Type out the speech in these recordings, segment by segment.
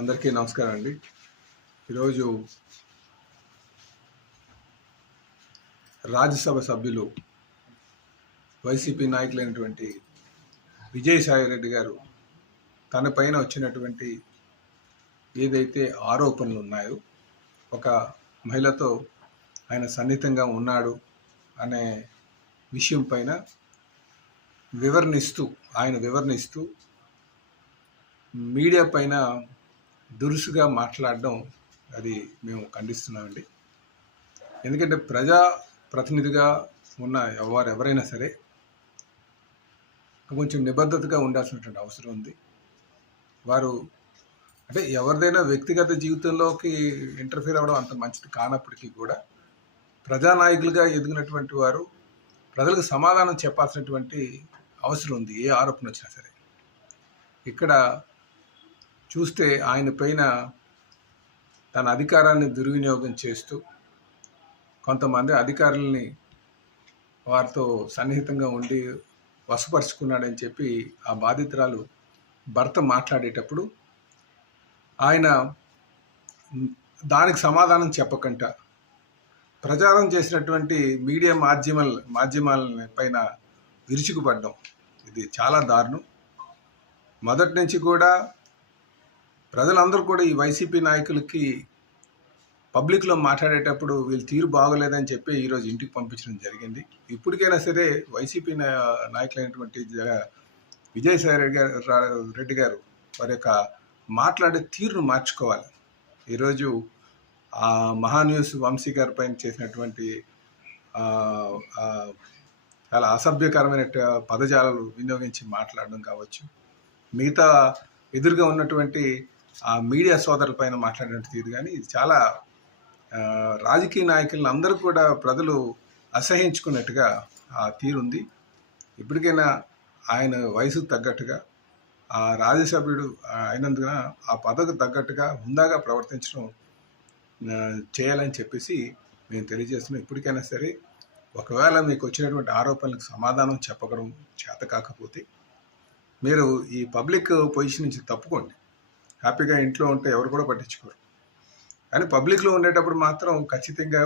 అందరికీ నమస్కారం అండి. ఈరోజు రాజ్యసభ సభ్యులు వైసీపీ నాయకులైనటువంటి విజయసాయి రెడ్డి గారు తన పైన వచ్చినటువంటి ఏదైతే ఆరోపణలు ఉన్నాయో ఒక మహిళతో ఆయన సన్నిహితంగా ఉన్నాడు అనే విషయం పైన వివరణిస్తూ ఆయన వివరణిస్తూ మీడియా పైన దురుసుగా మాట్లాడడం అది మేము ఖండిస్తున్నామండి. ఎందుకంటే ప్రజా ప్రతినిధిగా ఉన్న ఎవరు ఎవరైనా సరే కొంచెం నిబద్ధతగా ఉండాల్సినటువంటి అవసరం ఉంది. వారు అంటే ఎవరిదైనా వ్యక్తిగత జీవితంలోకి ఇంటర్ఫీర్ అవ్వడం అంత మంచిది కానప్పటికీ కూడా ప్రజానాయకులుగా ఎదిగినటువంటి వారు ప్రజలకు సమాధానం చెప్పాల్సినటువంటి అవసరం ఉంది. ఏ ఆరోపణ వచ్చినా సరే. ఇక్కడ చూస్తే ఆయన పైన తన అధికారాన్ని దుర్వినియోగం చేస్తూ కొంతమంది అధికారుల్ని వారితో సన్నిహితంగా ఉండి వశపరుచుకున్నాడని చెప్పి ఆ బాధితురాలు భర్త మాట్లాడేటప్పుడు ఆయన దానికి సమాధానం చెప్పకుండా ప్రచారం చేసినటువంటి మీడియా మాధ్యమాల మాధ్యమాల పైన విరుచుకుపడ్డం. ఇది చాలా దారుణం. మొదటి నుంచి కూడా ప్రజలందరూ కూడా ఈ వైసీపీ నాయకులకి పబ్లిక్లో మాట్లాడేటప్పుడు వీళ్ళు తీరు బాగోలేదని చెప్పి ఈరోజు ఇంటికి పంపించడం జరిగింది. ఇప్పటికైనా సరే వైసీపీ నాయకులైనటువంటి విజయసాయి రెడ్డి గారు రెడ్డి గారు వారి యొక్క మాట్లాడే తీరును మార్చుకోవాలి. ఈరోజు ఆ మహాన్యూస్ వంశీ గారి పైన చేసినటువంటి చాలా అసభ్యకరమైన పదజాలాలు వినియోగించి మాట్లాడడం కావచ్చు. మిగతా ఎదురుగా ఉన్నటువంటి ఆ మీడియా సోదరుల పైన మాట్లాడినట్టు తీరు కానీ ఇది చాలా రాజకీయ నాయకులను అందరూ కూడా ప్రజలు అసహించుకున్నట్టుగా ఆ తీరుంది ఇప్పటికైనా ఆయన వయసుకు తగ్గట్టుగా ఆ రాజ్యసభ్యుడు అయినందున ఆ పదవికి తగ్గట్టుగా హుందాగా ప్రవర్తించడం చేయాలని చెప్పేసి మేము తెలియజేస్తున్నాం. ఇప్పటికైనా సరే ఒకవేళ మీకు వచ్చినటువంటి ఆరోపణలకు సమాధానం చెప్పడం చేత కాకపోతే మీరు ఈ పబ్లిక్ పొజిషన్ నుంచి తప్పుకోండి. హ్యాపీగా ఇంట్లో ఉంటే ఎవరు కూడా పట్టించుకోరు. కానీ పబ్లిక్లో ఉండేటప్పుడు మాత్రం ఖచ్చితంగా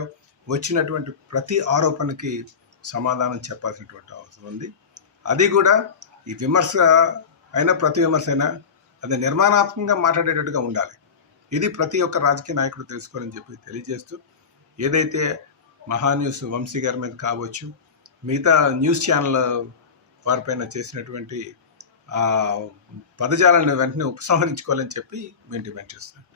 వచ్చినటువంటి ప్రతి ఆరోపణకి సమాధానం చెప్పాల్సినటువంటి అవసరం ఉంది. అది కూడా ఈ విమర్శ అయినా ప్రతి విమర్శ అయినా అది నిర్మాణాత్మకంగా మాట్లాడేటట్టుగా ఉండాలి. ఇది ప్రతి ఒక్క రాజకీయ నాయకుడు తెలుసుకోవాలని చెప్పి తెలియజేస్తూ ఏదైతే మహాన్యూస్ వంశీ గారి మీద కావచ్చు మిగతా న్యూస్ ఛానల్ వారిపైన చేసినటువంటి ఆ పదజాలను వెంటనే ఉపసంహరించుకోవాలని చెప్పి మేము డిమాండ్ చేస్తున్నాం